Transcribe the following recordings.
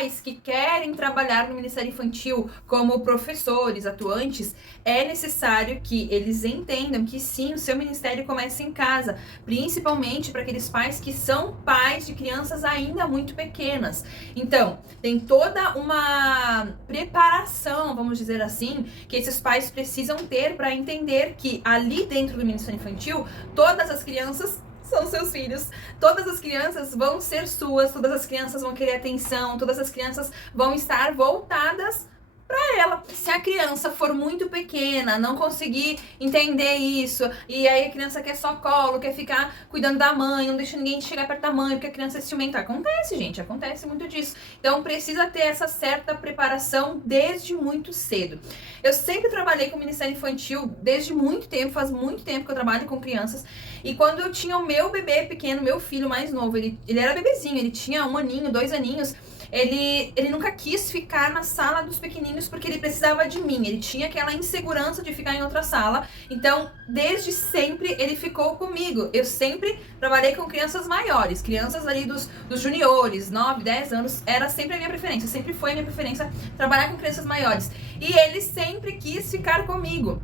pais que querem trabalhar no Ministério Infantil como professores atuantes, é necessário que eles entendam que sim, o seu ministério começa em casa, principalmente para aqueles pais que são pais de crianças ainda muito pequenas. Então, tem toda uma preparação, vamos dizer assim, que esses pais precisam ter para entender que ali dentro do Ministério Infantil, todas as crianças são seus filhos. Todas as crianças vão ser suas, todas as crianças vão querer atenção, todas as crianças vão estar voltadas para ela. Se a criança for muito pequena, não conseguir entender isso, e aí a criança quer só colo, quer ficar cuidando da mãe, não deixa ninguém chegar perto da mãe, porque a criança é ciumenta. Acontece, gente, acontece muito disso. Então precisa ter essa certa preparação desde muito cedo. Eu sempre trabalhei com o Ministério Infantil desde muito tempo, faz muito tempo que eu trabalho com crianças, e quando eu tinha o meu bebê pequeno, meu filho mais novo, ele era bebezinho, ele tinha 1 aninho, 2 aninhos, ele nunca quis ficar na sala dos pequeninos porque ele precisava de mim. Ele tinha aquela insegurança de ficar em outra sala. Então, desde sempre, ele ficou comigo. Eu sempre trabalhei com crianças maiores. Crianças ali dos juniores, 9, 10 anos. Era sempre a minha preferência. Sempre foi a minha preferência trabalhar com crianças maiores. E ele sempre quis ficar comigo.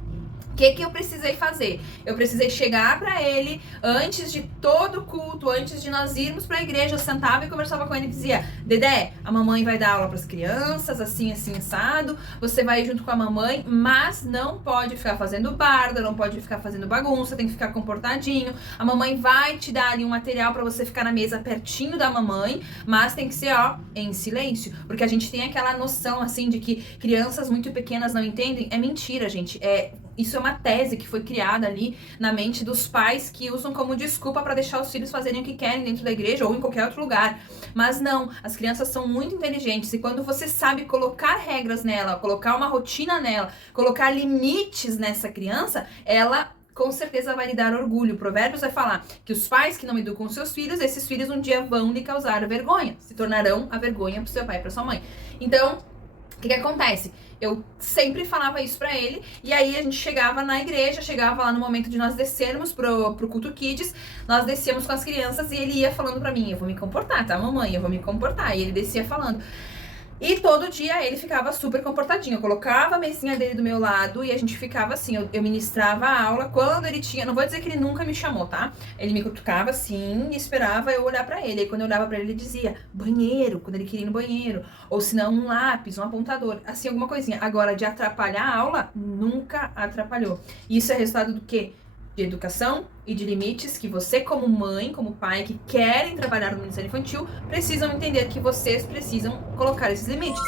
O que eu precisei fazer? Eu precisei chegar pra ele antes de todo o culto, antes de nós irmos pra igreja, eu sentava e conversava com ele e dizia: Dedé, a mamãe vai dar aula pras crianças, assim, assim, assado, você vai junto com a mamãe, mas não pode ficar fazendo barda, não pode ficar fazendo bagunça, tem que ficar comportadinho, a mamãe vai te dar ali um material pra você ficar na mesa pertinho da mamãe, mas tem que ser, ó, em silêncio, porque a gente tem aquela noção, assim, de que crianças muito pequenas não entendem. É mentira, gente, isso é uma tese que foi criada ali na mente dos pais que usam como desculpa para deixar os filhos fazerem o que querem dentro da igreja ou em qualquer outro lugar. Mas não, as crianças são muito inteligentes e quando você sabe colocar regras nela, colocar uma rotina nela, colocar limites nessa criança, ela com certeza vai lhe dar orgulho. Provérbios vai falar que os pais que não educam seus filhos, esses filhos um dia vão lhe causar vergonha, se tornarão a vergonha pro seu pai e pra sua mãe. Então, o que acontece? Eu sempre falava isso pra ele, e aí a gente chegava na igreja, chegava lá no momento de nós descermos pro culto kids, nós descíamos com as crianças e ele ia falando pra mim: eu vou me comportar, tá, mamãe? Eu vou me comportar. E ele descia falando. E todo dia ele ficava super comportadinho. Eu colocava a mesinha dele do meu lado e a gente ficava assim, eu ministrava a aula. Quando ele tinha, não vou dizer que ele nunca me chamou, tá? Ele me cutucava assim e esperava eu olhar pra ele. Aí quando eu olhava pra ele, ele dizia banheiro, quando ele queria ir no banheiro. Ou se não, um lápis, um apontador, assim, alguma coisinha. Agora, de atrapalhar a aula, nunca atrapalhou. Isso é resultado do quê? De educação e de limites que você, como mãe, como pai, que querem trabalhar no Ministério Infantil, precisam entender que vocês precisam colocar esses limites.